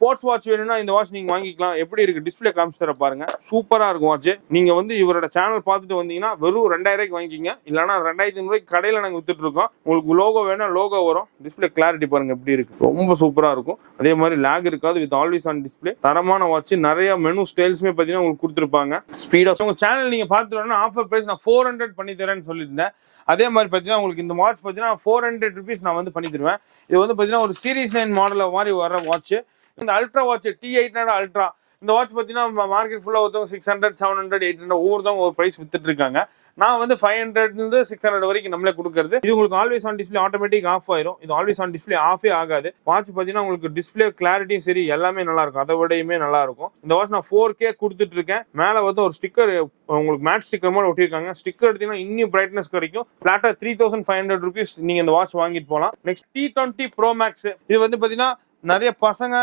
Sports watch வேணும்னா இந்த watch நீங்க வாங்கிக்கலாம். எப்படி இருக்கு டிஸ்பிளே காமிச்சு தர பாருங்க. சூப்பரா இருக்கும் வாட்ச். நீங்க வந்து இவரோட சேனல் பார்த்துட்டு வந்தீங்கன்னா வெறும் 2000 வாங்கிக்கிங்க. இல்லைன்னா 2500 கடையில நாங்க வித்துட்டு இருக்கோம். உங்களுக்கு லோகோ வேணா லோகோ வரும். டிஸ்பிளே கிளாரிட்டி பாருங்க எப்படி இருக்கு, ரொம்ப சூப்பரா இருக்கும். அதே மாதிரி லேக் இருக்காது. With always on display. தரமான வாட்ச். நிறைய மெனு ஸ்டைல்ஸ்மே பாத்தீங்கன்னா உங்களுக்கு கொடுத்துருப்பாங்க. ஸ்பீடா உங்க சேனல் நீங்க பார்த்துட்டு ஆஃபர் பிரைஸ் நான் 400 பண்ணி தரேன்னு சொல்லியிருந்தேன். அதே மாதிரி பார்த்தீங்கன்னா உங்களுக்கு இந்த வாட்ச் பார்த்தீங்கன்னா 400 ருபீஸ் நான் வந்து பண்ணி தருவேன். இது வந்து பார்த்தீங்கன்னா ஒரு சீரிஸ் 9 மாடல் மாதிரி வர வாட்ச். இந்த அல்ட்ரா வாட்ச் T800 அல்ட்ரா இந்த வாட்ச் பார்த்தீங்கன்னா மார்க்கெட் ஃபுல்லாக ஒருத்தவங்க 600 700 800 ஒவ்வொருத்தவங்க ஒரு ப்ரைஸ் வித்துட்டு இருக்காங்க. நான் வந்து 500 600 வரைக்கும் நம்மளே கொடுக்கறது. இது உங்களுக்கு always on display automatic off ஆயிரும். இது ஆல்வேஸ் ஆன் டிஸ்பிளே ஆஃபே ஆகாது. வாட்ச் பார்த்தீங்கன்னா உங்களுக்கு டிஸ்பிளே கிளாரிட்டியும் சரி எல்லாமே நல்லா இருக்கும். அதை விடையுமே நல்லா இருக்கும். இந்த வாட்ச் நான் 4K கொடுத்துட்டு இருக்கேன். மேலே வந்து ஒரு ஸ்டிக்கர் உங்களுக்கு மேட் ஸ்டிக்கர் மாதிரி ஒட்டியிருக்காங்க. ஸ்டிக்கர் எடுத்தீங்கன்னா இன்னும் பிரைட்னஸ் கிடைக்கும். ஃபிளாட்டா 3500 ருபீஸ் நீங்க இந்த வாட்ச் வாங்கிட்டு போகலாம். Next T20 Pro Max. இது வந்து பார்த்தீங்கன்னா நிறைய பசங்க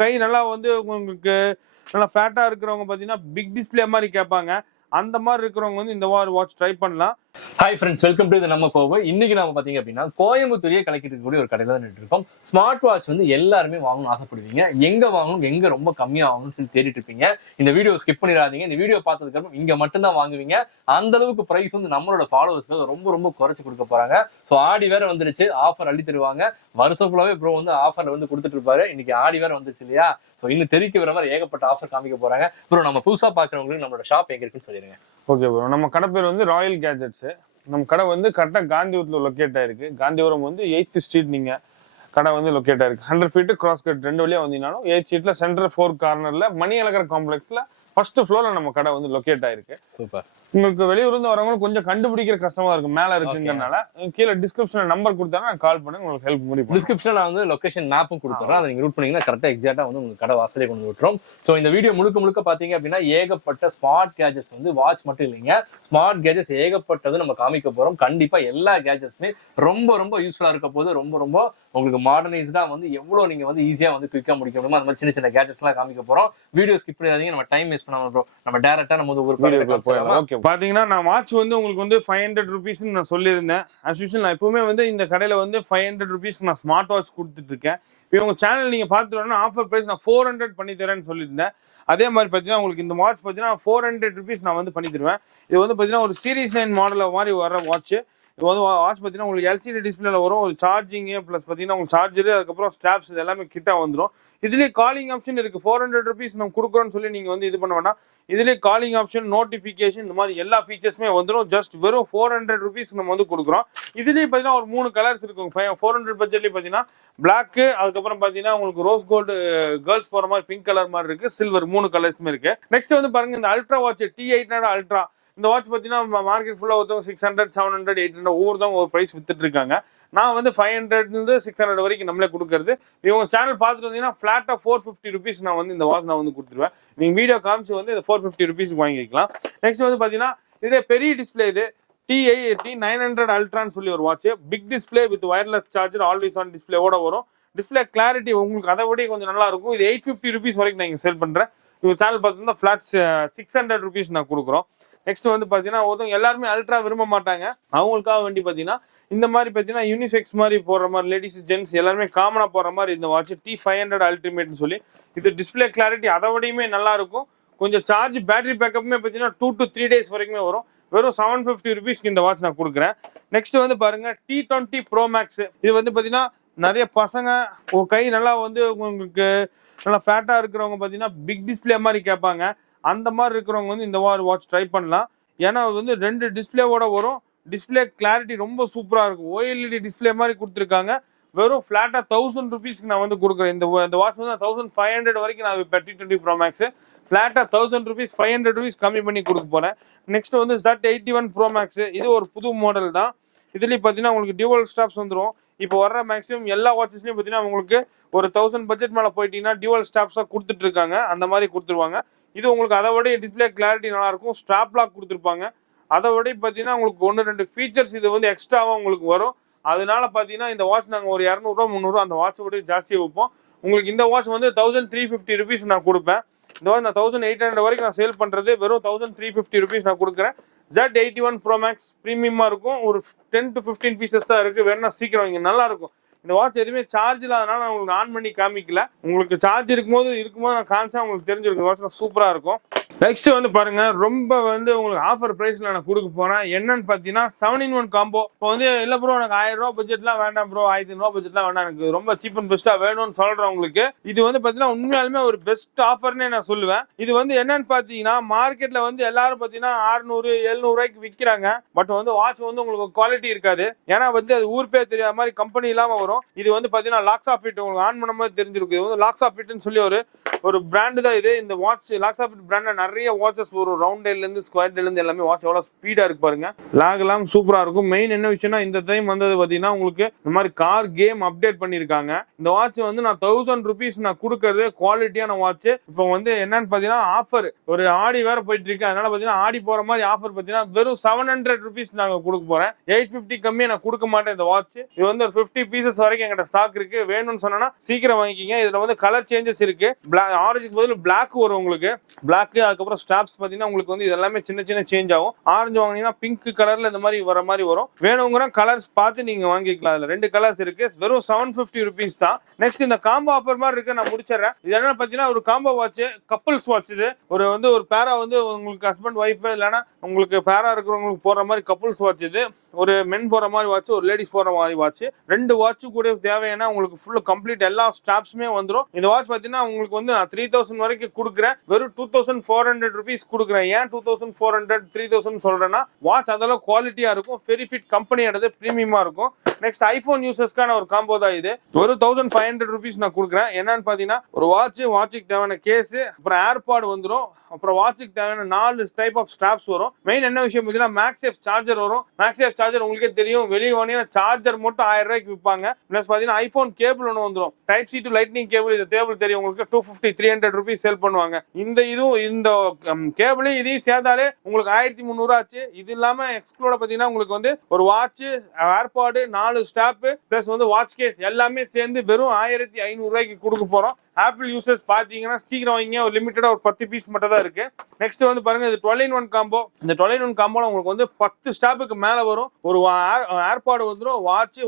கை நல்லா வந்து உங்களுக்கு நல்லா ஃபேட்டா இருக்கிறவங்க பார்த்தீங்கன்னா பிக் டிஸ்பிளே மாதிரி கேட்பாங்க. அந்த மாதிரி இருக்கிறவங்க வந்து இந்த வாட்ச் ட்ரை பண்ணலாம். ஹாய் ஃப்ரெண்ட்ஸ், வெல்கம் டு நம்ம கோவை. இன்னைக்கு நம்ம பாத்தீங்க அப்படின்னா கோயம்புத்தூரியே கலக்கிட்டு இருக்கக்கூடிய ஒரு கடையில தான் நின்று இருக்கோம். ஸ்மார்ட் வாட்ச் வந்து எல்லாருமே வாங்கணும்னு ஆசைப்படுவீங்க. எங்க வாங்கணும், எங்க ரொம்ப கம்மியா வாங்கணும்னு சொல்லி தேடிட்டு இருப்பீங்க. இந்த வீடியோ ஸ்கிப் பண்ணிடாதீங்க. இந்த வீடியோ பார்த்ததுக்கு அப்புறம் இங்க மட்டும்தான் வாங்குவீங்க. அந்த அளவுக்கு பிரைஸ் வந்து நம்மளோட ஃபாலோவர்ஸ்க்கு ரொம்ப ரொம்ப குறைச்சு கொடுக்க போறாங்க. ஸோ ஆடி வேற வந்துருச்சு, ஆஃபர் அள்ளி தருவாங்க. வருஷம் ஃபுல்லாவே ப்ரோ வந்து ஆஃபர் வந்து கொடுத்துட்டு இருப்பாரு. இன்னைக்கு ஆடி வேற வந்துருச்சு இல்லையா? ஸோ இன்னும் தெரிவிக்க வர மாதிரி ஏகப்பட்ட ஆஃபர் காமிக்க போறாங்க. ப்ரோ நம்ம புதுசா பாக்குறவங்களுக்கு நம்மளோட ஷாப் எங்க இருக்குன்னு சொல்லிடுங்க. ஓகே ப்ரோ, நம்ம கடை பேர் வந்து ராயல் கேஜெட்ஸ். நம்ம கடை வந்து கரெக்டாக காந்திபுரத்துல லொக்கேட் ஆயிருக்கு. காந்திபுரம் வந்து 8th ஸ்ட்ரீட் நீங்க கடை வந்து லொக்கேட் ஆயிருக்கு. 100 ஃபீட் கிராஸ் கட் 2 வழியா வந்தீங்கன்னாலும் 8th ஸ்ட்ரீட்ல சென்டர் 4 கார்னர்ல மணி அழகர் காம்ப்ளெக்ஸ்ல ஃபர்ஸ்ட் ஃப்ளோர்ல நம்ம கடை வந்து லொக்கேட் ஆயிருக்கு. சூப்பர். உங்களுக்கு வெளியூர்ல இருந்து வரவங்களுக்கு கொஞ்சம் கண்டுபிடிக்கிற கஷ்டமா இருக்கும். மேல இருக்குங்கறனால கீழே டிஸ்கிரிப்ஷன்ல நம்பர் கொடுத்தாங்க, நான் கால் பண்ணி உங்களுக்கு ஹெல்ப் முடியும். டிஸ்கிரிப்ஷன்ல நான் வந்து லொகேஷன் மேப்பும் கொடுத்துறேன். அதை நீங்க ரூட் பண்ணீங்கன்னா கரெக்டா எக்ஸாக்ட்டா வந்து உங்களுக்கு கடை வாசலே கொண்டு விட்டுரும். ஸோ இந்த வீடியோ முழுக்க பாத்தீங்க அப்படின்னா ஏகப்பட்ட ஸ்மார்ட் கேஜெட்ஸ் வந்து வாட்ச் மட்டும் இல்லைங்க, ஸ்மார்ட் கேஜெட்ஸ் ஏகப்பட்டது நம்ம காமிக்க போறோம். கண்டிப்பா எல்லா கேஜெட்ஸுமே ரொம்ப ரொம்ப யூஸ்ஃபுல்லா இருக்க போது. ரொம்ப ரொம்ப உங்களுக்கு மாடர்னைஸ்டா வந்து எவ்வளவு நீங்க வந்து ஈஸியா வந்து குயிக்கா முடிக்க முடியுமோ அந்த மாதிரி சின்ன சின்ன கேஜெட்ஸ் எல்லாம் காமிக்க போறோம். வீடியோ ஸ்கிப் பண்ணாதீங்க. நம்ம டைம் வேஸ்ட் பண்ணாம ப்ரோ, நம்ம டைரக்டா நம்ம ஒரு வீடியோக்குள்ள போயிடலாம். ஓகே, பாத்தீங்கன்னா நான் வாட்ச் வந்து உங்களுக்கு வந்து 500 ருபீஸ் நான் சொல்லியிருந்தேன். as usual நான் எப்பவுமே வந்து இந்த கடையில வந்து 500 ருபீஸ் நான் ஸ்மார்ட் வாட்ச் கொடுத்துட்டு இருக்கேன். இப்போ உங்க சேனல் நீங்க பார்த்துட்டு ஆஃபர் பிரைஸ் நான் 400 பண்ணி தரேன்னு சொல்லியிருந்தேன். அதே மாதிரி பார்த்தீங்கன்னா உங்களுக்கு இந்த வாட்ச் பார்த்தீங்கன்னா 400 ருபீஸ் நான் வந்து பண்ணி தருவேன். இது வந்து பார்த்தீங்கன்னா ஒரு சீரிஸ் 9 மாடல் மாதிரி வர வாட்ச். இது வந்து வாட்ச் பார்த்தீங்கன்னா உங்களுக்கு எல்சிடி டிஸ்பிளேல வரும். ஒரு சார்ஜிங்கு ப்ளஸ் பார்த்தீங்கன்னா உங்களுக்கு சார்ஜரு, அதுக்கப்புறம் ஸ்ட்ராப்ஸ் இது எல்லாமே கிட்ட வந்துடும். இதுலேயே காலிங் ஆப்ஷன் இருக்கு. 400 ருபீஸ் நம்ம கொடுக்குறோன்னு சொல்லி நீங்க வந்து இது பண்ண வேண்டாம். இதுலேயே காலிங் ஆப்ஷன், நோட்டிஃபிகேஷன், இந்த மாதிரி எல்லா ஃபீச்சர்ஸுமே வந்துடும். ஜஸ்ட் வெறும் 400 ருபீஸ் நம்ம வந்து கொடுக்குறோம். இதுலேயே பார்த்தீங்கன்னா ஒரு 3 கலர்ஸ் இருக்கும். 400 பட்ஜெட்லேயே பார்த்தீங்கன்னா பிளாக், அதுக்கப்புறம் பார்த்தீங்கன்னா உங்களுக்கு ரோஸ் கோல்டு கேர்ள்ஸ் போகிற மாதிரி பிங்க் கலர் மாதிரி இருக்கு, சில்வர் 3 கலர்ஸுமே இருக்கு. நெக்ஸ்ட் வந்து பாருங்க இந்த அல்ட்ரா வாட்ச் T800 அல்ட்ரா. இந்த வாட்ச் பார்த்தீங்கன்னா மார்க்கெட் ஃபுல்லாக ஒருத்தவங்க 600 700 800 ஒவ்வொருத்தவங்க ஒரு ப்ரைஸ் வித்துட்டு இருக்காங்க. நான் வந்து 500 600 வரைக்கும் நம்மளே கொடுக்கறது. இவங்க சேனல் பார்த்துட்டு வந்தீங்கன்னா ஃபிளாட்டா 450 ருபீஸ் நான் வந்து இந்த வாட்ச் நான் வந்து கொடுத்துருவேன். நீங்க வீடியோ காமிச்சு வந்து இந்த 450 ருபீஸ் வாங்கிக்கலாம். நெக்ஸ்ட் வந்து பாத்தீங்கன்னா இதே பெரிய டிஸ்பிளே, இது T900 அல்ட்ரான்னு சொல்லி ஒரு watch. Big display with wireless charger, always on டிஸ்பிளேவோட வரும். டிஸ்பிளே கிளாரிட்டி உங்களுக்கு அதை விட கொஞ்சம் நல்லா இருக்கும். இது 850 ருபீஸ் வரைக்கும் நான் சேல் பண்றேன். இவங்க சேனல் பார்த்தீங்கன்னா ஃபிளாட் 600 ருபீஸ் நான் கொடுக்குறோம். நெக்ஸ்ட் வந்து பாத்தீங்கன்னா ஒருத்தவங்க எல்லாருமே அல்ட்ரா விரும்ப மாட்டாங்க. அவங்களுக்காக வேண்டி பாத்தீங்கன்னா இந்த மாதிரி பார்த்தீங்கன்னா யூனிசெக்ஸ் மாதிரி போடுற மாதிரி லேடிஸ் ஜென்ட்ஸ் எல்லாருமே காமனாக போடுற மாதிரி இந்த வாட்ச் T500 அல்டிமேட்னு சொல்லி. இது டிஸ்பிளே கிளாரிட்டி அதை விடையுமே நல்லா இருக்கும். கொஞ்சம் சார்ஜ் பேட்டரி பேக்கப்புமே பார்த்தீங்கன்னா 2 to 3 days வரைக்குமே வரும். வெறும் 750 ருபீஸ்க்கு இந்த வாட்ச் நான் கொடுக்குறேன். நெக்ஸ்ட் வந்து பாருங்க T20 Pro Max. இது வந்து பார்த்தீங்கன்னா நிறைய பசங்க கை நல்லா வந்து உங்களுக்கு நல்லா ஃபேட்டா இருக்கிறவங்க பார்த்தீங்கன்னா பிக் டிஸ்பிளே மாதிரி கேட்பாங்க. அந்த மாதிரி இருக்கிறவங்க வந்து இந்த வாட்ச் ட்ரை பண்ணலாம். ஏன்னா வந்து 2 டிஸ்பிளேவோட வரும். டிஸ்பிளே கிளாரிட்டி ரொம்ப சூப்பரா இருக்கும். OLED டிஸ்பிளே மாதிரி கொடுத்துருக்காங்க. வெறும் ஃபிளாட்டா 1000 ருபீஸ்க்கு நான் வந்து கொடுக்குறேன். இந்த வாட்ச் வந்து 1500 வரைக்கும் நான் இப்போ T20 Pro Max ஃபிளாட்டா 1000 rupees 500 rupees கம்மி பண்ணி கொடுக்க போறேன். நெக்ஸ்ட் வந்து Z81 Pro Max. இது ஒரு புது மாடல் தான். இதுலயும் பார்த்தீங்கன்னா உங்களுக்கு டியூவல் ஸ்டாப்ஸ் வந்துடும். இப்போ வர்ற மேக்ஸிமம் எல்லா வாட்சஸ்லயும் பார்த்தீங்கன்னா உங்களுக்கு ஒரு 1000 பட்ஜெட் மேலே போயிட்டீங்கன்னா டியூவல் ஸ்டாப்ஸாக கொடுத்துட்டு இருக்காங்க. அந்த மாதிரி கொடுத்துருவாங்க. இது உங்களுக்கு அதை விட டிஸ்பிளே கிளாரிட்டி நல்லா இருக்கும். ஸ்ட்ராப் லாக் கொடுத்துருப்பாங்க. அதை விட பார்த்தீங்கன்னா உங்களுக்கு 1-2 ஃபீச்சர்ஸ் இது வந்து எக்ஸ்ட்ராவாக உங்களுக்கு வரும். அதனால பார்த்தீங்கன்னா இந்த வாட்ச் நாங்கள் ஒரு 200 300 அந்த வாட்சை விட ஜாஸ்தியாக வைப்போம். உங்களுக்கு இந்த வாட்ச் வந்து 1350 ருபீஸ் நான் கொடுப்பேன். இந்த வாட்ச் நான் 1800 வரைக்கும் நான் சேல் பண்ணுறது. வெறும் 1350 ருபீஸ் நான் கொடுக்குறேன். Z81 Pro Max ப்ரீமியமாக இருக்கும். ஒரு 10 to 15 பீசஸ் தான் இருக்குது. வேணா சீக்கிரம் இங்கே நல்லா இருக்கும். இந்த வாட்ச் எதுவுமே சார்ஜ் இல்லாதனால நான் உங்களுக்கு ஆன் பண்ணி காமிக்கல. உங்களுக்கு சார்ஜ் இருக்கும்போது நான் காமிச்சா உங்களுக்கு தெரிஞ்சிருக்கும். வாட்ச் சூப்பரா இருக்கும். நெக்ஸ்ட் வந்து பாருங்க, ரொம்ப வந்து உங்களுக்கு ஆஃபர் பிரைஸ்ல நான் கொடுக்க போறேன். என்னன்னு பாத்தீங்கன்னா 7-in-1 காம்போ. இப்போ வந்து இல்ல ப்ரோ எனக்கு 1000 ரூபாய் பட்ஜெட்லாம் வேண்டாம் ப்ரோ, 1500 ரூபாய் பட்ஜெட்லாம் வேண்டாம், எனக்கு ரொம்ப சீப் அண்ட் பெஸ்டா வேணும்னு சொல்றவங்களுக்கு இது வந்து பாத்தீங்கன்னா உண்மையாலுமே ஒரு பெஸ்ட் ஆஃபர்னே நான் சொல்லுவேன். இது வந்து என்னன்னு பாத்தீங்கன்னா மார்க்கெட்ல வந்து எல்லாரும் பாத்தீங்கன்னா 600-700 ரூபாய்க்கு விற்கிறாங்க. பட் வந்து வாட்ச் வந்து உங்களுக்கு குவாலிட்டி இருக்காது. ஏன்னா வந்து அது ஊர் பேர் தெரியாத மாதிரி கம்பெனி இல்லாம வரும். இது வந்து பாத்தீங்கன்னா லாக்ஸ் ஆஃப் ஃபிட் உங்களுக்கு ஆன் பண்ணும்போது தெரிஞ்சிருக்கு. இது வந்து லாக்ஸ் ஆஃப் ஃபிட்னு சொல்லி ஒரு பிராண்ட் தான் இது. இந்த வாட்ச் லாக்ஸ் ஆஃப் ஃபிட் பிராண்ட்ல நிறைய வாட்சஸ் வரும். ரவுண்ட் டைல்ல இருந்து ஸ்கொயர் டைல்ல இருந்து எல்லாமே வாட்ச் எவ்வளவு ஸ்பீடா இருக்கு பாருங்க. லாக் எல்லாம் சூப்பரா இருக்கும். மெயின் என்ன விஷயம்னா இந்த டைம் வந்தது பாத்தீங்கன்னா உங்களுக்கு இந்த மாதிரி கார் கேம் அப்டேட் பண்ணிருக்காங்க. இந்த வாட்ச் வந்து நான் 1000 rupees நான் கொடுக்கறது குவாலிட்டியான வாட்ச். இப்போ வந்து என்னன்னு பாத்தீங்கன்னா ஆஃபர் ஒரு ஆடி வேற போயிட்டு இருக்கு. அதனால பாத்தீங்கன்னா ஆடி போற மாதிரி ஆஃபர் பாத்தீங்கன்னா வெறும் 700 rupees நாங்க கொடுக்க போறேன். 850 கம்மியா நான் கொடுக்க மாட்டேன் இந்த வாட்ச். இது வந்து ஒரு 50 pieces வரைக்கும் எங்கிட்ட ஸ்டாக் இருக்கு. வேணும்னு சொன்னா சீக்கிரம் வாங்கிக்கிங்க. இதுல வந்து கலர் சேஞ்சஸ் இருக்கு. ஆரஞ்சுக்கு பதில் பிளாக் வரும் உங்களுக்கு. பிளாக் அதுக்கப்புறம் ஸ்டாப்ஸ் பாத்தீங்கன்னா உங்களுக்கு வந்து இதெல்லாமே சின்ன சின்ன சேஞ்ச் ஆகும். ஆரஞ்சு வாங்கினீங்கன்னா பிங்க் கலர்ல இந்த மாதிரி வர மாதிரி வரும். வேணுங்கிற கலர்ஸ் பார்த்து நீங்க வாங்கிக்கலாம். அதுல 2 கலர்ஸ் இருக்கு. வெறும் 750 rupees தான். நெக்ஸ்ட் இந்த காம்போ ஆஃபர் மாதிரி இருக்கு, நான் முடிச்சிடறேன். இது என்ன பாத்தீங்கன்னா ஒரு காம்போ வாட்ச், கப்புள்ஸ் வாட்ச். இது ஒரு பேரா வந்து உங்களுக்கு ஹஸ்பண்ட் ஒய்ஃப் இல்லைன்னா உங்களுக்கு பேரா இருக்கிறவங்களுக்கு போற மாதிரி கப்புள்ஸ் வாட்ச். இது ஒரு மென் போற மாதிரி வாட்ச், ஒரு லேடிஸ் போற மாதிரி வாட்ச். 2 வாட்ச் கூட தேவையான உங்களுக்கு ஃபுல் கம்ப்ளீட் எல்லா ஸ்டாப்ஸுமே வந்துடும். இந்த வாட்ச் பாத்தீங்கன்னா உங்களுக்கு வந்து நான் 3000 வரைக்கும் கொடுக்குறேன். வெறும் 2400 rupees கொடுக்குறேன். ஏன் 2400 3000 சொல்றேன்னா வாட்ச் அதெல்லாம் குவாலிட்டியா இருக்கும். ஃபெரிஃபிட் கம்பெனியோடது பிரீமியமா இருக்கும். நெக்ஸ்ட் ஐபோன் யூசர்ஸ்க்கான ஒரு காம்போ தான் இது. ஒரு 1500 rupees நான் கொடுக்குறேன். என்னன்னு பாத்தீங்கன்னா ஒரு வாட்சுக்கு தேவையான கேஸ், அப்புறம் ஏர்பாட் வந்துடும். அப்புறம் வாட்சுக்கு தேவையான 4 டைப் ஆஃப் ஸ்டாப்ஸ் வரும். மெயின் என்ன விஷயம் பாத்தீங்கன்னா மேக்ஸேஃப் சார்ஜர் வரும். மேக்ஸேஃப் சார்ஜர் உங்களுக்கே தெரியும், வெளியே வாங்கினா சார்ஜர் மட்டும் 1000 ரூபாய்க்கு விற்பாங்க. பிளஸ் பாத்தீங்கன்னா ஐபோன் கேபிள் ஒன்று வந்துடும். Type C to lightning cable. இது கேபிள் தெரியும் உங்களுக்கு 250-300 rupees சேல் பண்ணுவாங்க. இந்த கேபிள் இதையும் சேர்த்தாலே உங்களுக்கு 1300 ஆச்சு. இது இல்லாம எக்ஸ்க்ளூட பாத்தீங்கன்னா உங்களுக்கு வந்து ஒரு வாட்ச், ஏர்பாடு, 4 ஸ்டாப் பிளஸ் வந்து வாட்ச் கேஸ் எல்லாமே சேர்ந்து வெறும் 1500 ரூபாய்க்கு கொடுக்க போறோம். ஆப்பிள் யூசர்ஸ் பாத்தீங்கன்னா சீக்கிரம் வாங்க. ஒரு லிமிட்டடா ஒரு 10 பீஸ் மட்டும் தான் இருக்கு. நெக்ஸ்ட் வந்து பாருங்க, இது 12-in-1 காம்போ. இந்த 12-in-1 காம்போல உங்களுக்கு வந்து 10 ஸ்டாப்புக்கு மேல வரும். ஒரு ஏர்பாடு வந்துடும்,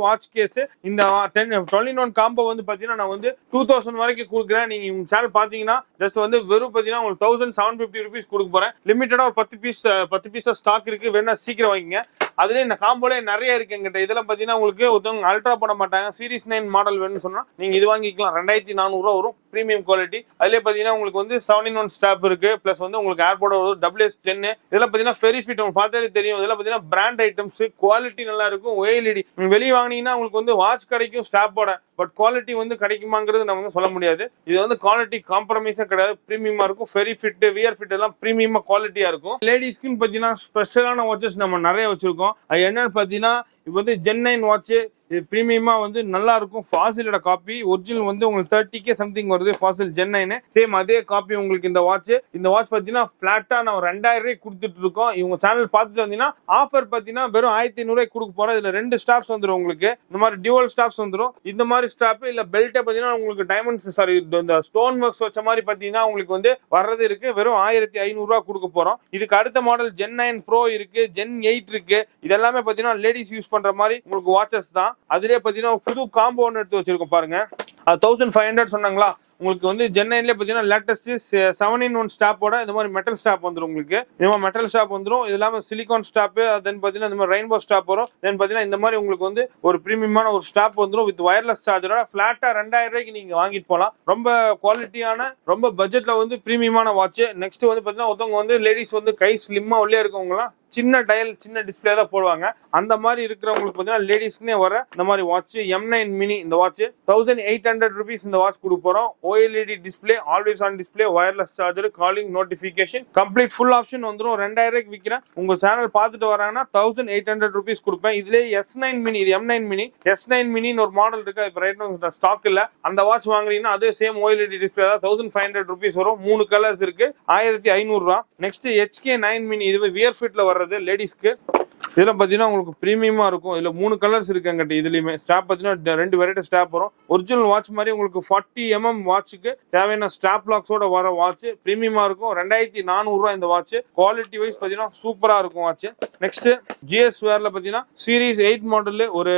வாட்ச் கேஸ். இந்த 12-in-1 காம்போ வந்து பாத்தீங்கன்னா நான் வந்து 2000 வரைக்கும் கொடுக்குறேன். நீங்க உங்க சேனல் பாத்தீங்கன்னா ஜஸ்ட் வந்து வெறும் பாத்தீங்கன்னா உங்களுக்கு 1750 rupees கொடுக்க போறேன். லிமிட்டடா ஒரு 10 பீஸ் ஸ்டாக் இருக்கு. வேணா சீக்கிரம் வாங்கிங்க. அதுல இந்த காம்போல நிறைய இருக்கு எங்கிட்ட. இதெல்லாம் பாத்தீங்கன்னா உங்களுக்கு ஒருத்தவங்க அல்ட்ரா போட மாட்டாங்க. சீரிஸ் 9 மாடல் வேணும்னு சொன்னா நீங்க இது வாங்கிக்கலாம். 2400 ரூபாய் வரும். Premium quality. அதுல பாத்தீங்கன்னா உங்களுக்கு வந்து 7-in-1 ஸ்டாப் இருக்கு. பிளஸ் வந்து உங்களுக்கு ஏர்போர்ட் வரும், WS10. இதெல்லாம் பாத்தீங்கன்னா ஃபெரிஃபிட் உங்களுக்கு பார்த்தாலே தெரியும். இதெல்லாம் பாத்தீங்கன்னா பிராண்ட் ஐட்டம்ஸ், குவாலிட்டி நல்லா இருக்கும். OLED வெளியே வாங்கினீங்கன்னா உங்களுக்கு வந்து வாட்ச் கிடைக்கும் ஸ்டாப்போட. பட் குவாலிட்டி வந்து கிடைக்குமாங்கிறது நம்ம வந்து சொல்ல முடியாது. இது வந்து குவாலிட்டி காம்ப்ரமைஸே கிடையாது. பிரீமியமா இருக்கும். ஃபெரிஃபிட், வியர் ஃபிட் எல்லாம் பிரீமியமா குவாலிட்டியா இருக்கும். லேடிஸ்க்குன்னு பாத்தீங்கன்னா ஸ்பெஷலான வாட்சஸ் நம்ம நிறைய வச்சிருக்கோம். அது என்னன்னு பாத்தீங்கன்னா இப்போ வந்து Gen 9 வாட்ச் பிரீமியமா வந்து நல்லா இருக்கும். ஃபாசிலோட காப்பி. ஒரிஜினல் வந்து உங்களுக்கு 30K சம்திங் வருது. ஃபாசில் Gen 9 சேம் அதே காப்பி உங்களுக்கு இந்த வாட்ச். இந்த வாட்ச் பாத்தீங்கன்னா பிளாட்டா நான் 2000 ரூபாய்க்கு கொடுத்துட்டு இருக்கோம். இவங்க சேனல் பார்த்துட்டு வந்தீங்கன்னா ஆஃபர் பாத்தீங்கன்னா வெறும் 1500 ரூபாய்க்கு கொடுக்க போறோம். இதுல 2 ஸ்டாப்ஸ் வந்துடும் உங்களுக்கு. இந்த மாதிரி டியூவல் ஸ்டாப்ஸ் வந்துடும். இந்த மாதிரி ஸ்டாப் இல்ல பெல்ட்டை பாத்தீங்கன்னா உங்களுக்கு டைமண்ட்ஸ் இந்த ஸ்டோன் ஒர்க்ஸ் வச்ச மாதிரி பாத்தீங்கன்னா உங்களுக்கு வந்து வர்றது இருக்கு. வெறும் 1500 ரூபாய் கொடுக்க போறோம். இதுக்கு அடுத்த மாடல் Gen 9 Pro இருக்கு, Gen 8 இருக்கு. இதெல்லாமே பாத்தீங்கன்னா லேடிஸ் யூஸ் பண்ற மாதிரி உங்களுக்கு வாட்சஸ் தான். அதுலயே பாத்தீங்கன்னா புது காம்போ ஒன்று எடுத்து வச்சிருக்கோம் பாருங்க. 1500 சொன்னாங்களா. உங்களுக்கு வந்து Gen 9 பாத்தீங்கன்னா லேட்டஸ்ட் 7-in-1 ஸ்டாப்போட இந்த மாதிரி மெட்டல் ஸ்டாப் வந்துடும். உங்களுக்கு இந்த மாதிரி மெட்டல் ஸ்டாப் வந்துடும். இது இல்லாம சிலிகான் ஸ்டாப், தென் பாத்தீங்கன்னா இந்த மாதிரி ரெயின்போ ஸ்டாப் வரும். தென் பாத்தீங்கன்னா இந்த மாதிரி உங்களுக்கு வந்து ஒரு பிரீமியமான ஒரு ஸ்டாப் வந்துடும் வித் வயர்லெஸ் சார்ஜரோட. பிளாட்டா 2000 ரூபாய்க்கு நீங்க வாங்கிட்டு போகலாம். ரொம்ப குவாலிட்டியான, ரொம்ப பட்ஜெட்ல வந்து பிரீமியமான வாட்ச். நெக்ஸ்ட் வந்து பாத்தீங்கன்னா ஒருத்தவங்க வந்து லேடிஸ் வந்து கை ஸ்லிம்மா உள்ளே இருக்கவங்கலாம் சின்ன டயல், சின்ன டிஸ்பிளே தான் போடுவாங்க. அந்த மாதிரி இருக்கிறவங்களுக்கு பாத்தீங்கன்னா லேடிஸ்க்குனே வர இந்த மாதிரி வாட்ச் M9 mini. இந்த வாட்ச் 1800 rupees இந்த வாட்ச் கொடுக்க போறோம். OLED display, always on display, wireless charger, calling, notification, complete full option வந்துடும். 2000 ரூபாய்க்கு விற்கிறேன். உங்க சேனல் பார்த்துட்டு வராங்கன்னா 1800 rupees கொடுப்பேன். இதுலேயே S9 mini, இது M9 mini, S9 mini ஒரு மாடல் இருக்கு. இப்போ ரைட் ஸ்டாக் இல்ல. அந்த வாட்ச் வாங்குறீங்கன்னா அதே சேம் OLED டிஸ்பிளே தான். 1500 rupees வரும். 3 கலர்ஸ் இருக்கு. 1500 ரூபாய். நெக்ஸ்ட் HK9 mini, இது வியர் ஃபிட்ல வர்றது லேடிஸ்க்கு. இதெல்லாம் பாத்தீங்கன்னா உங்களுக்கு பிரீமியமா இருக்கும். இதுல 3 கலர்ஸ் இருக்கு எங்கிட்ட. இதுலயுமே ஸ்ட்ராப் பாத்தீங்கன்னா 2 வெரைட்டி ஸ்ட்ராப் வரும். ஒரிஜினல் வாட்ச் மாதிரி உங்களுக்கு 40 mm வாட்சுக்கு தேவையான ஸ்ட்ராப் லாக்ஸோட வர வாட்ச் பிரீமியமா இருக்கும். 2400 ரூபாய் இந்த வாட்ச். குவாலிட்டி வைஸ் பாத்தீங்கன்னா சூப்பரா இருக்கும் வாட்ச். நெக்ஸ்ட் GS வேர்ல பாத்தீங்கன்னா சீரிஸ் 8 மாடல் ஒரு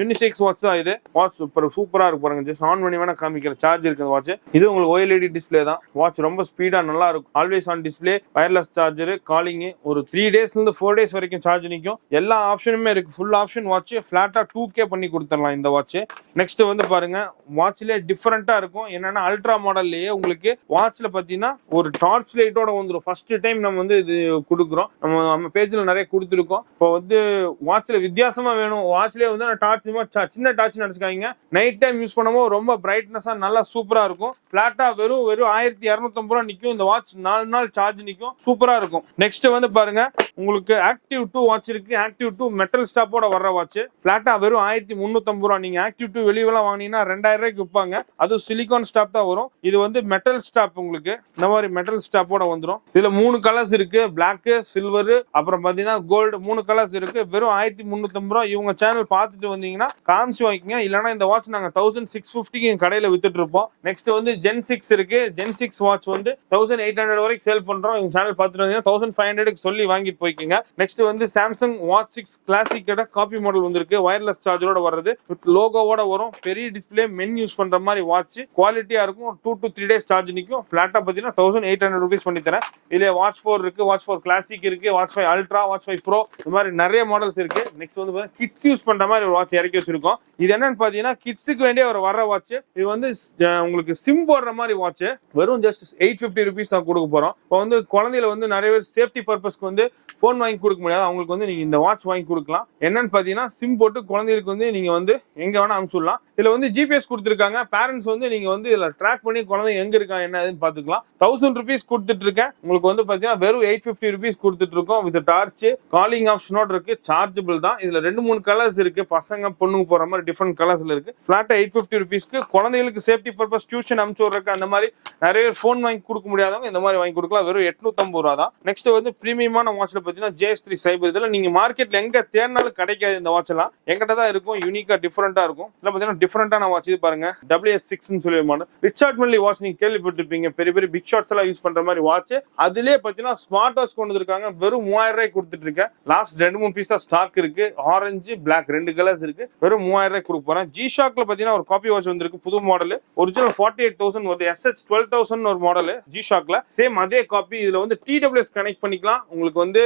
யூனிசெக்ஸ் வாட்ச் தான் இது. வாட்ச் சூப்பரா இருக்கு பாருங்க. ஜஸ்ட் ஆன் பண்ணி வேணா காமிக்கிற சார்ஜ் இருக்கு வாட்ச். இது உங்களுக்கு OLED டிஸ்ப்ளே தான். வாட்ச் ரொம்ப ஸ்பீடா நல்லா இருக்கும். Always on display, wireless charger, calling, ஒரு 3 டேஸ்ல இருந்து 4 டேஸ் வரைக்கும் சார்ஜ் நிக்கும். எல்லா ஆப்ஷனுமே இருக்கு. Full option watch. ஃபிளாட்டா 2K பண்ணி கொடுத்துடலாம் இந்த வாட்ச். நெக்ஸ்ட் வந்து பாருங்க வாட்ச்லயே டிஃபரெண்டா இருக்கும். என்னன்னா அல்ட்ரா மாடல்லயே உங்களுக்கு வாட்ச்ல பாத்தீங்கன்னா ஒரு டார்ச் லைட்டோட வந்துடும். ஃபர்ஸ்ட் டைம் நம்ம வந்து இது கொடுக்குறோம். நம்ம பேஜ்ல நிறைய கொடுத்துருக்கோம். இப்போ வந்து வாட்ச்ல வித்தியாசமா வேணும், வாட்ச்லயே வந்து டார்ச் சின்ன டார்ச் நினைச்சுக்காங்க. நைட் டைம் யூஸ் பண்ணும்போது ரொம்ப பிரைட்னஸா நல்லா சூப்பரா இருக்கும். பிளாட்டா வெறும் 1250 ரூபாய் நிக்கும். இந்த வாட்ச் 4 நாள் சார்ஜ் நிக்கும். சூப்பரா இருக்கும். நெக்ஸ்ட் வந்து பாருங்க உங்களுக்கு ஆக்டிவ் 2 வாட்ச் இருக்கு. ஆக்டிவ் 2 மெட்டல் ஸ்டாப்போட வர்ற வாட்ச். பிளாட்டா வெறும் 1350 ரூபாய். நீங்க ஆக்டிவ் 2 வெளியெல்லாம் வாங்கினீங்கன்னா 2000 ரூபாய்க்கு விற்பாங்க. அது சிலிகான் ஸ்டாப் தான் வரும். இது வந்து மெட்டல் ஸ்டாப். உங்களுக்கு இந்த மாதிரி மெட்டல் ஸ்டாப்போட வந்துடும். இதுல 3 கலர்ஸ் இருக்கு. பிளாக், சில்வர், அப்புறம் பாத்தீங்கன்னா கோல்டு. 3 கலர்ஸ் இருக்கு. வெறும் 1350 ரூபாய். இவங்க சேனல் பார்த்துட்டு வந்தீங்கன்னா காமிச்சு வாங்கிக்கங்க. இல்லைன்னா இந்த வாட்ச் நாங்க 1650 கடையில வித்துட்டு இருப்போம். நெக்ஸ்ட் வந்து Gen 6 இருக்கு. Gen 6 வாட்ச் வந்து 1800 வரைக்கும் சேல் பண்றோம். இவங்க சேனல் பார்த்துட்டு வந்தீங்கன்னா 1500 சொல்லி வாங்கிட்டு போய்க்கங்க. நெக்ஸ்ட் வந்து சாம்சங் வாட்ச் 6 கிளாசிக்கோட காப்பி மாடல் வந்திருக்கு. வயர்லெஸ் சார்ஜரோட வர்றது வித் லோகோவோட வரும். பெரிய டிஸ்பிளே, மென் யூஸ் பண்ற மாதிரி வாட்ச். குவாலிட்டியா இருக்கும். 2 to 3 டேஸ் சார்ஜ் நிக்கும். பிளாட்டா பாத்தீங்கன்னா 1800 ரூபீஸ் பண்ணி தரேன். இதுல வாட்ச் 4 இருக்கு, வாட்ச் 4 கிளாசிக் இருக்கு, வாட்ச் 5 அல்ட்ரா, வாட்ச் 5 ப்ரோ, இந்த மாதிரி நிறைய மாடல்ஸ் இருக்கு. நெக்ஸ்ட் வந்து கிட்ஸ் யூஸ் பண்ற மாதிரி ஒரு வாட்ச் இறக்கி வச்சிருக்கோம். இது என்னன்னு பாத்தீங்கன்னா கிட்ஸுக்கு வேண்டிய ஒரு வர வாட்ச். இது வந்து உங்களுக்கு சிம் போடுற மாதிரி வாட்ச். வெறும் ஜஸ்ட் 850 ரூபீஸ் தான் கொடுக்க போறோம். இப்போ வந்து குழந்தையில வந்து நிறைய பேர் சேஃப்டி பர்பஸ்க்கு வந்து போன் வாங்கி கொடுக்க முடியாது. அவங்களுக்கு வந்து நீங்க இந்த வாட்ச் வாங்கி கொடுக்கலாம். என்னன்னு பாத்தீங்கன்னா சிம் போட்டு குழந்தைகளுக்கு வந்து நீங்க வந்து எங்க வேணா அனுப்பிச்சுடலாம். இதுல வந்து GPS கொடுத்துருக்காங்க. பேரண்ட்ஸ் வந்து நீங்க வந்து இதுல ட்ராக் பண்ணி குழந்தை எங்க இருக்காங்க என்ன ஏதுன்னு பாத்துக்கலாம். 1000 ரூபீஸ் கொடுத்துட்டு இருக்கேன். உங்களுக்கு வந்து பாத்தீங்கன்னா வெறும் 850 ரூபீஸ் கொடுத்துட்டு இருக்கோம். வித் டார்ச், காலிங் ஆப்ஷனோட இருக்கு. சார்ஜபிள் தான். இதுல 2-3 கலர்ஸ் இருக்கு. பசங்க பொண்ணுங்க போற மாதிரி டிஃபரெண்ட் கலர்ஸ்ல இருக்கு. பிளாட்டா 850 ரூபீஸ்க்கு குழந்தைகளுக்கு சேஃப்டி பர்பஸ் டியூஷன் அனுப்பிச்சு விடுறதுக்கு அந்த மாதிரி நிறைய போன் வாங்கி கொடுக்க முடியாதவங்க இந்த மாதிரி வாங்கி கொடுக்கலாம். வெறும் 850 ரூபா தான். நெக்ஸ்ட் வந்து பிரீமியமான வாட்ச்ல பாத்தீங்கன்னா JS3 சைபர். இதுல நீங்க மார்க்கெட்ல எங்க தேடினாலும் கிடைக்காது. இந்த வாட்ச் எல்லாம் எங்கிட்ட தான் இருக்கும். யூனிக்கா டிஃபரெண்டா இருக்கும். இதுல பாத்தீங்கன்னா டிஃபரெண்டான வாட்ச். இது பாருங்க WS6 சொல்லி மாடல். ரிச்சர்ட் மில்லி வாட்ச் நீங்க கேள்விப்பட்டிருப்பீங்க. பெரிய பெரிய பிக் ஷாட்ஸ் எல்லாம் யூஸ் பண்ற மாதிரி வாட்ச். அதுலயே பாத்தீங்கன்னா ஸ்மார்ட் வாட்ச் கொண்டு வந்திருக்காங்க. வெறும் 3000 ரூபாய் கொடுத்துட்டு இருக்கேன். லாஸ்ட் 2-3 பீஸ் தான் ஸ்டாக் இருக்கு. ஆரஞ்சு, பிளாக் 2 கலர்ஸ் இருக்கு. வெறும் 3000 ரூபாய் கொடுக்க போறேன். G-Shockல பாத்தீங்கன்னா ஒரு காப்பி வாட்ச் வந்திருக்கு. புது மாடல். ஒரிஜினல் 48,000 வருது. SH12000 ஒரு மாடல் G-Shockல. சேம் அதே காப்பி. இதுல வந்து TWS கனெக்ட் பண்ணிக்கலாம். உங்களுக்கு வந்து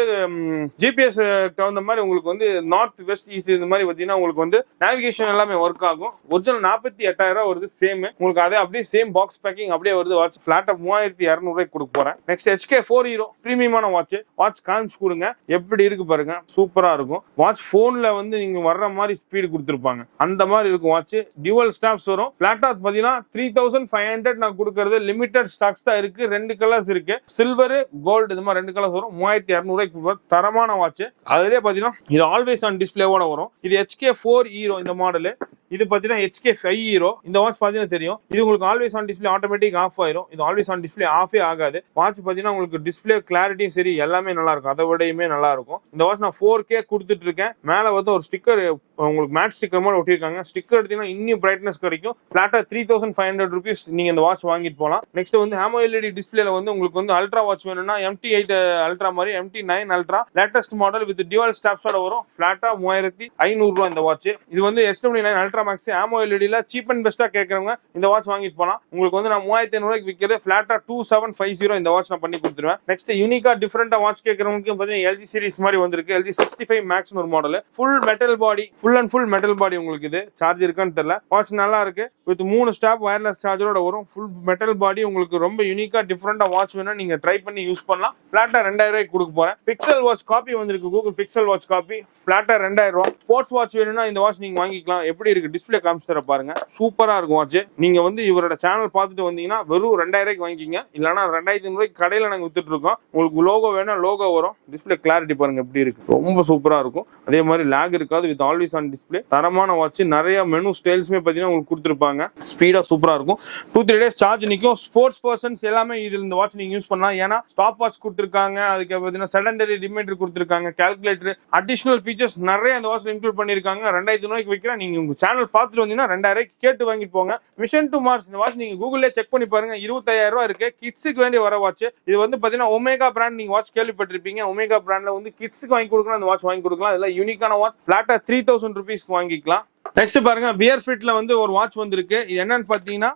GPS தகுந்த மாதிரி உங்களுக்கு வந்து நார்த் வெஸ்ட் ஈஸ்ட் இந்த மாதிரி பாத்தீங்கன்னா உங்களுக்கு வந்து நேவிகேஷன் எல்லாமே ஒர்க் ஆகும். ஒரிஜினல் 48,000 ரூபாய் வருது. சேம் உங்களுக்கு அதே அப்படியே சேம் பாக்ஸ் பேக்கிங் அப்படியே வருது. வாட்ச் பிளாட்டா 3200 ரூபாய்க்கு கொடுக்க போறேன். நெக்ஸ்ட் HK4 ஹீரோ பிரீமியமான வாட்ச். வாட்ச் காமிச்சு கொடுங்க எப்படி இருக்கு பாருங்க. சூப்பரா இருக்கும். வாட்ச் போன்ல வந்து நீங்க வர்ற மாதிரி ஸ்பீடு கொடுத்துருப்பாங்க. அந்த மாதிரி இருக்கும் வாட்ச். டியூவல் ஸ்டாப்ஸ் வரும். பிளாட்டா பாத்தீங்கன்னா 3500 நான் கொடுக்கறது லிமிடெட் ஸ்டாக்ஸ் தான் இருக்கு. 2 கலர்ஸ் இருக்கு. சில்வர், கோல்டு, இந்த மாதிரி 2 கலர்ஸ் வரும். 3200 ரூபாய்க்கு தரமான வாட்ச். அதுலயே பாத்தீங்கன்னா இது ஆல்வேஸ் ஆன் டிஸ்பிளேவோட வரும். இது HK4 ஹீரோ இந்த மாடல். இது பாத்தீங்கன்னா HK5 ஹீரோ. இந்த வாட்ச் பாத்தீங்கன்னா தெரியும். இது உங்களுக்கு always on display automatic off ஆயிரும். இது ஆல்வேஸ் ஆன் டிஸ்பிளே ஆஃபே ஆகாது. வாட்ச் பாத்தீங்கன்னா உங்களுக்கு டிஸ்பிளே கிளாரிட்டியும் சரி எல்லாமே நல்லா இருக்கும். அதை விடையுமே நல்லா இருக்கும். இந்த வாட்ச் நான் 4K கொடுத்துட்டு இருக்கேன். மேல வந்து ஒரு ஸ்டிக்கர் உங்களுக்கு மேட் ஸ்டிக்கர் மாதிரி ஒட்டிருக்காங்க. ஸ்டிக்கர் எடுத்தீங்கன்னா இன்னும் பிரைட்னஸ் கிடைக்கும். பிளாட்டா 3500 ரூபீஸ் நீங்க இந்த வாட்ச் வாங்கிட்டு போகலாம். நெக்ஸ்ட் வந்து AMOLED டிஸ்பிளேல வந்து உங்களுக்கு வந்து அல்ட்ரா வாட்ச் வேணும்னா MT8 அல்ட்ரா மாதிரி MT9 ultra latest model with dual ஸ்டாப்ஸோட வரும். பிளாட்டா 3500 ரூபாய் இந்த வாட்ச். இது வந்து SW9 அல்ட்ரா மேக்ஸ் AMOLEDல சீப் அண்ட் பெஸ்டா கேட்கறவங்க இந்த வாட்ச் வாங்கிட்டு போலாம். உங்களுக்கு வந்து நான் 3500 ரூபாய்க்கு விற்கிறது. பிளாட்டா 2750 இந்த வாட்ச் நான் பண்ணி கொடுத்துருவேன். நெக்ஸ்ட் யூனிக்கா டிஃபரெண்டா வாட்ச் கேட்கறவங்களுக்கு பாத்தீங்கன்னா LG சீரிஸ் மாதிரி வந்திருக்கு. LG 65 Max ஒரு model. Full metal body, full and full metal body. உங்களுக்கு இது சார்ஜ் இருக்கான்னு தெரியல. வாட்ச் நல்லா இருக்கு. வித் 3 ஸ்டாப் வயர்லெஸ் சார்ஜரோட வரும். Full metal body. உங்களுக்கு ரொம்ப யூனிக்கா டிஃபரெண்டா வாட்ச் வேணும்னா நீங்க ட்ரை பண்ணி யூஸ் பண்ணலாம். பிளாட்டா 2000 ரூபாய்க்கு கொடுக்க போறேன். பிக்சல் வாட்ச் காப்பி வந்திருக்கு. Google pixel watch copy. பிளாட்டா 2000 ரூபாய். ஸ்போர்ட்ஸ் வாட்ச் வேணும்னா இந்த வாட்ச் நீங்க வாங்கிக்கலாம். எப்படி இருக்கு டிஸ்பிளே காமிச்சு தர பாருங்க. சூப்பரா இருக்கும் வாட்ச். நீங்க வந்து இவரோட சேனல் பார்த்துட்டு வந்தீங்கன்னா வெறும் 2000 ரூபாய்க்கு வாங்கிக்கிங்க. இல்லனா 2500 ரூபாய்க்கு கடையில நாங்க வித்துட்டு இருக்கோம். உங்களுக்கு லோகோ வேணா லோகோ வரும். டிஸ்பிளே கிளாரிட்டி பாருங்க எப்படி இருக்கு. ரொம்ப சூப்பரா இருக்கும். அதே மாதிரி லாக் இருக்காது. With always on display. தரமான வாட்ச். நிறைய மெனு ஸ்டைல்ஸ்மே பாத்தீங்கன்னா உங்களுக்கு கொடுத்துருப்பாங்க. ஸ்பீடா சூப்பரா இருக்கும். 2-3 டேஸ் சார்ஜ் நிக்கும். ஸ்போர்ட்ஸ் பர்சன்ஸ் எல்லாமே இதுல இந்த வாட்ச் நீங்க யூஸ் பண்ணலாம். ஏன்னா ஸ்டாப் வாட்ச் கொடுத்துருக்காங்க. அதுக்கு பாத்தீங்கன்னா செகண்டரி ரிமைண்டர் கொடுத்துருக்காங்க. கால்குலேட்டர், அடிஷனல் ஃபீச்சர்ஸ் நிறைய அந்த வாட்ச்ல இன்க்ளூட் பண்ணிருக்காங்க. 2000 ரூபாய்க்கு விற்கிறேன். நீங்க உங்க சேனல் பார்த்துட்டு வந்தீங்கன்னா 2000 கேட்டு வாங்கிட்டு போங்க. மிஷன் டு மார்ஸ் இந்த வாட்ச் நீங்க கூகுள்ல செக் பண்ணி பாருங்க. 25000 ரூபாய் இருக்கு. கிட்ஸுக்கு வேண்டி வர வாட்ச். இது வந்து பாத்தீங்கன்னா ஒமேகா பிராண்ட், நீங்க வாட்ச் கேள்விப்பட்டிருப்பீங்க. ஒமேகா பிராண்ட்ல வந்து கிட்ஸுக்கு வாங்கி கொடுக்கலாம், அந்த வாட்ச் வாங்கி கொடுக்கலாம். இதெல்லாம் யூனிக்கான வாட்ச். பிளாட்டா 3000 ரூபீஸ்க்கு வாங்கிக்கலாம். நெக்ஸ்ட் பாருங்க, பியர் ஃபிட்ல வந்து ஒரு வாட்ச் வந்திருக்கு. இது என்னன்னு பாத்தீங்கன்னா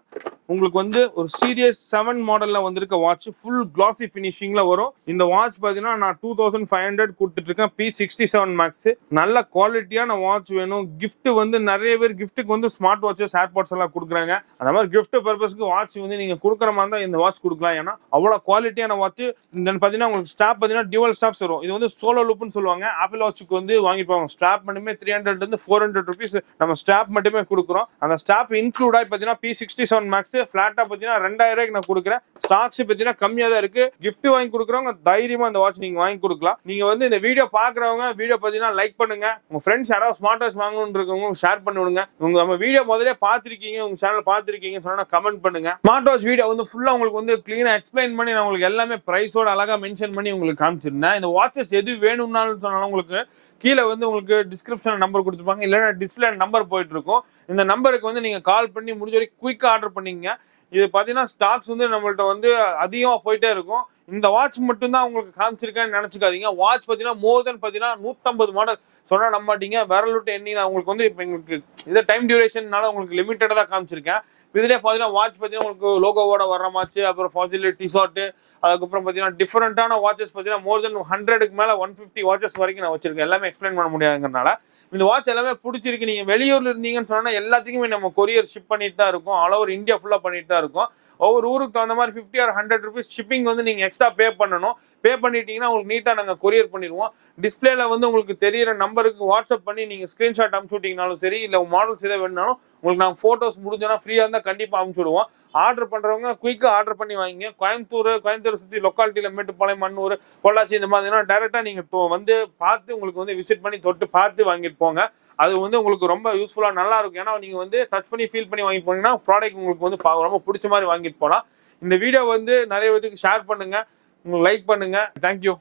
உங்களுக்கு வந்து ஒரு சீரியஸ் 7 மாடல்ல வந்திருக்க வாட்ச், ஃபுல் கிளாசி ஃபினிஷிங்ல வரும். இந்த வாட்ச் பாத்தீங்கன்னா நான் 2500 கொடுத்துட்டு இருக்கேன். P67 maths. நல்ல குவாலிட்டியான வாட்ச் வேணும். கிஃப்ட் வந்து நிறைய பேர் கிஃப்ட்டுக்கு வந்து ஸ்மார்ட் வாட்சஸ், ஏர்பாட்ஸ் எல்லாம் கொடுக்குறாங்க. அந்த மாதிரி கிஃப்ட் பர்பஸ்க்கு வாட்ச் வந்து நீங்க கொடுக்குற மாதிரி தான் இந்த வாட்ச் கொடுக்கலாம். ஏன்னா அவ்வளவு குவாலிட்டியான வாட்ச். இந்த பாத்தீங்கன்னா உங்களுக்கு ஸ்டாப் பாத்தீங்கன்னா டியூவல் ஸ்டாப்ஸ் வரும். இது வந்து சோலோ லூப்னு சொல்லுவாங்க. ஆப்பிள் வாட்சுக்கு வந்து வாங்கிப்பாங்க. ஸ்டாப் மட்டுமே 300 இருந்து 400 ரூபீஸ் நம்ம ஸ்டாப் மட்டுமே கொடுக்குறோம். அந்த ஸ்டாப் இன்க்ளூட் ஆகி பாத்தீங்கன்னா P67 மேக்ஸ் பிளாட்டா பாத்தீங்கன்னா 2000 ரூபாய்க்கு நான் கொடுக்குறேன். ஸ்டாக்ஸ் பாத்தீங்கன்னா கம்மியா தான் இருக்கு. கிஃப்ட் வாங்கி கொடுக்குறவங்க தைரியமா அந்த வாட்ச் நீங்க வாங்கி கொடுக்கலாம். நீங்க வந்து இந்த வீடியோ பாக்குறவங்க வீடியோ பாத்தீங்கன்னா லைக் பண்ணுங்க. உங்க ஃப்ரெண்ட்ஸ் யாராவது ஸ்மார்ட் வாட்ச் வாங்கணும்னு இருக்கவங்க ஷேர் பண்ணி விடுங்க. உங்க நம்ம வீடியோ முதல்ல பாத்திருக்கீங்க, உங்க சேனல் பாத்திருக்கீங்க சொன்னா கமெண்ட் பண்ணுங்க. ஸ்மார்ட் வாட்ச் வீடியோ வந்து ஃபுல்லா உங்களுக்கு வந்து கிளீனா எக்ஸ்பிளைன் பண்ணி நான் உங்களுக்கு எல்லாமே பிரைஸோட அழகா மென்ஷன் பண்ணி உங்களுக்கு காமிச்சிருந்தேன். இந்த வாட்சஸ் எது வேணும்னாலும் சொன்னாலும் உங்களுக்கு கீழே வந்து உங்களுக்கு டிஸ்கிரிப்ஷன் நம்பர் கொடுத்துருப்பாங்க, இல்லைன்னா டிஸ்பிளே நம்பர் போயிட்டு இருக்கும். இந்த நம்பருக்கு வந்து நீங்க கால் பண்ணி முடிஞ்ச வரைக்கும் குயிக்கா ஆர்டர் பண்ணீங்க. இது பாத்தீங்கன்னா ஸ்டாக்ஸ் வந்து நம்மள்ட்ட வந்து அதிகமா போயிட்டே இருக்கும். இந்த வாட்ச் மட்டும் தான் உங்களுக்கு காமிச்சிருக்கேன்னு நினைச்சுக்காதீங்க. வாட்ச் பாத்தீங்கன்னா மோர் தென் பாத்தீங்கன்னா 150 மாடல் சொன்னா நம்ப மாட்டீங்க. விரல் விட்டு எண்ணி நான் உங்களுக்கு வந்து இப்போ எங்களுக்கு இதை டைம் டியூரேஷன்னால உங்களுக்கு லிமிட்டடா தான் காமிச்சிருக்கேன். இதுலேயே பாத்தீங்கன்னா வாட்ச் பாத்தீங்கன்னா உங்களுக்கு லோகோவோட வர்ற வாட்ச், அப்புறம் ஃபாசிலிட்டி டிஷார்ட், அதுக்கப்புறம் பாத்தீங்கன்னா டிஃபரெண்டான வாட்சஸ் பாத்தீங்கன்னா மோர் தென் 100க்கு மேல 150 வாட்சஸ் வரைக்கும் நான் வச்சிருக்கேன். எல்லாமே எக்ஸ்பிளைன் பண்ண முடியாதுங்கறனால இந்த வாட்ச் எல்லாமே பிடிச்சிருக்கு. நீங்க வெளியூர்ல இருந்தீங்கன்னு சொன்னா எல்லாத்துக்குமே நம்ம கொரியர் ஷிப் பண்ணிட்டு தான் இருக்கும். ஆல் ஓவர் இந்தியா ஃபுல்லா பண்ணிட்டு தான் இருக்கும். ஒவ்வொரு ஊருக்கு தகுந்த மாதிரி 50 or 100 ரூபீஸ் ஷிப்பிங் வந்து நீங்க எக்ஸ்ட்ரா பே பண்ணணும். பே பண்ணிட்டீங்கன்னா உங்களுக்கு நீட்டா நாங்க கொரியர் பண்ணிடுவோம். டிஸ்பிளேல வந்து உங்களுக்கு தெரியிற நம்பருக்கு வாட்ஸ்அப் பண்ணி நீங்க ஸ்கிரீன்ஷாட் அனுப்பிச்சு விட்டீங்கனாலும் சரி, இல்ல மாடல்ஸ் எதாவது வேணும்னாலும் உங்களுக்கு நாங்கள் போட்டோஸ் முடிஞ்சோன்னா ஃப்ரீயா இருந்தா கண்டிப்பா அனுப்பிச்சு விடுவோம். ஆர்டர் பண்றவங்க குயிக்கா ஆர்டர் பண்ணி வாங்கிங்க. கோயம்புத்தூர் சுத்தி லொக்காலிட்டியில மேட்டுப்பாளையம், மண்ணூர், பொள்ளாச்சி இந்த மாதிரி டைரக்டா நீங்க வந்து பார்த்து உங்களுக்கு வந்து விசிட் பண்ணி தொட்டு பார்த்து வாங்கிட்டு போங்க. அது வந்து உங்களுக்கு ரொம்ப யூஸ்ஃபுல்லா நல்லா இருக்கும். ஏன்னா நீங்க வந்து டச் பண்ணி ஃபீல் பண்ணி வாங்கிட்டு போனீங்கன்னா ப்ராடக்ட் உங்களுக்கு வந்து ரொம்ப பிடிச்ச மாதிரி வாங்கிட்டு போகலாம். இந்த வீடியோ வந்து நிறைய பேருக்கு ஷேர் பண்ணுங்க, உங்களுக்கு லைக் பண்ணுங்க. தேங்க்யூ.